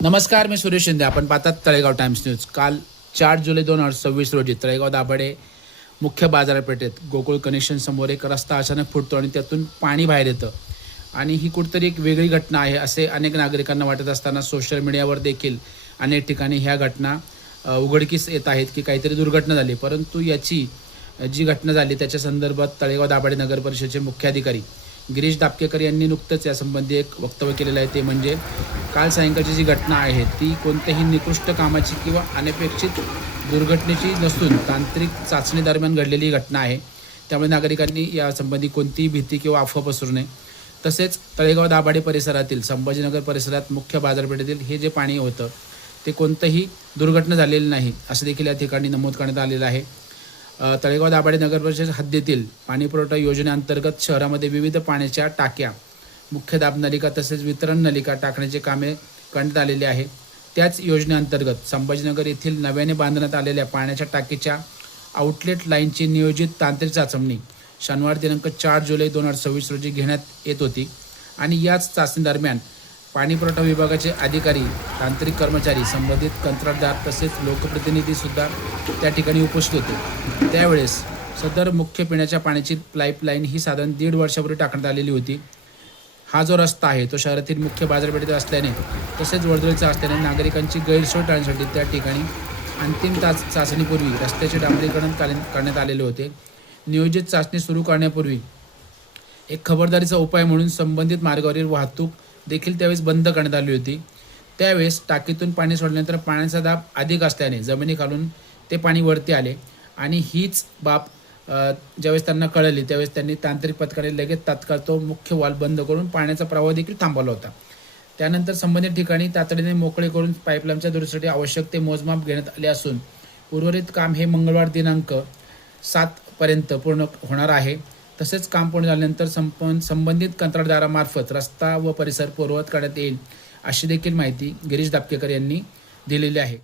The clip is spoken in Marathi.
नमस्कार, मी सुरेश शिंदे. आपण पाहतात तळेगाव टाइम्स न्यूज. काल 4 जुलै 2026 रोजी तळेगाव दाभाडे मुख्य बाजारपेठेत गोकुळ कनेक्शन समोर एक रस्ता अचानक फुटतो आणि त्यातून पाणी बाहेर येतं आणि ही कुठेतरी एक वेगळी घटना आहे असे अनेक नागरिकांना वाटत असताना सोशल मीडियावर देखील अनेक ठिकाणी ह्या घटना उघडकीस येत आहेत की काहीतरी दुर्घटना झाली. परंतु याची जी घटना झाली त्याच्या संदर्भात तळेगाव दाभाडे नगर परिषदेचे मुख्याधिकारी गिरीश दापकेकर यांनी नुकतंच यासंबंधी एक वक्तव्य केलेलं आहे. ते म्हणजे काल सायंकाळची जी घटना आहे ती कोणत्याही निकृष्ट कामाची किंवा अनपेक्षित दुर्घटनेची नसून तांत्रिक चाचणी दरम्यान घडलेली घटना आहे. त्यामुळे नागरिकांनी यासंबंधी कोणतीही भीती किंवा अफवा पसरू नये. तसेच तळेगाव दाभाडे परिसरातील संभाजीनगर परिसरात मुख्य बाजारपेठेतील हे जे पाणी होतं ते कोणतंही दुर्घटना झालेली नाही असं देखील या ठिकाणी नमूद करण्यात आलेलं आहे. तळेगाव दाभाडे नगर परिषद हद्दीतील पाणीपुरवठा योजनेअंतर्गत शहरामध्ये विविध पाण्याच्या टाक्या, मुख्य दाब नलिका तसेच वितरण नलिका टाकण्याचे कामे करण्यात आलेले आहे. त्याच योजनेअंतर्गत संभाजीनगर येथील नव्याने बांधण्यात आलेल्या पाण्याच्या टाकीच्या आउटलेट लाईनची नियोजित तांत्रिक चाचणी शनिवार दिनांक 4 जुलै 2026 रोजी घेण्यात येत होती आणि याच चाचणी दरम्यान पाणीपुरवठा विभागाचे अधिकारी, तांत्रिक कर्मचारी, संबंधित कंत्राटदार तसेच लोकप्रतिनिधीसुद्धा त्या ठिकाणी उपस्थित होते. त्यावेळेस सदर मुख्य पिण्याच्या पाण्याची पाईपलाईन ही साधारण 1.5 वर्षापूर्वी टाकण्यात आलेली होती. हा जो रस्ता आहे तो शहरातील मुख्य बाजारपेठेत असल्याने तसेच वर्दळीचा असल्याने नागरिकांची गैरसोय टाळण्यासाठी त्या ठिकाणी अंतिम चाचणीपूर्वी रस्त्याचे डांबरीकरण करण्यात आलेले होते. नियोजित चाचणी सुरू करण्यापूर्वी एक खबरदारीचा उपाय म्हणून संबंधित मार्गावरील वाहतूक देखील त्यावेळेस बंद करण्यात आली होती. त्यावेळेस टाकीतून पाणी सोडल्यानंतर पाण्याचा दाब अधिक असल्याने जमिनीखालून ते पाणी वरती आले आणि हीच बाब ज्यावेळेस त्यांना कळली त्यावेळेस त्यांनी तांत्रिक पथकाने लगेच तात्काळ तो मुख्य वाल्व बंद करून पाण्याचा प्रवाह देखील थांबवला होता. त्यानंतर संबंधित ठिकाणी तातडीने मोकळे करून पाईपलाईनच्या दुरुस्तीसाठी आवश्यक ते मोजमाप घेण्यात आले असून उर्वरित काम हे मंगळवार दिनांक 7 पर्यंत पूर्ण होणार आहे. तसेच काम पूर्ण झाल्यानंतर संबंधित कंत्राटदारामार्फत रस्ता व परिसर पूर्ववत करण्यात येईल अशी देखील माहिती गिरीश दापकेकर यांनी दिलेली आहे.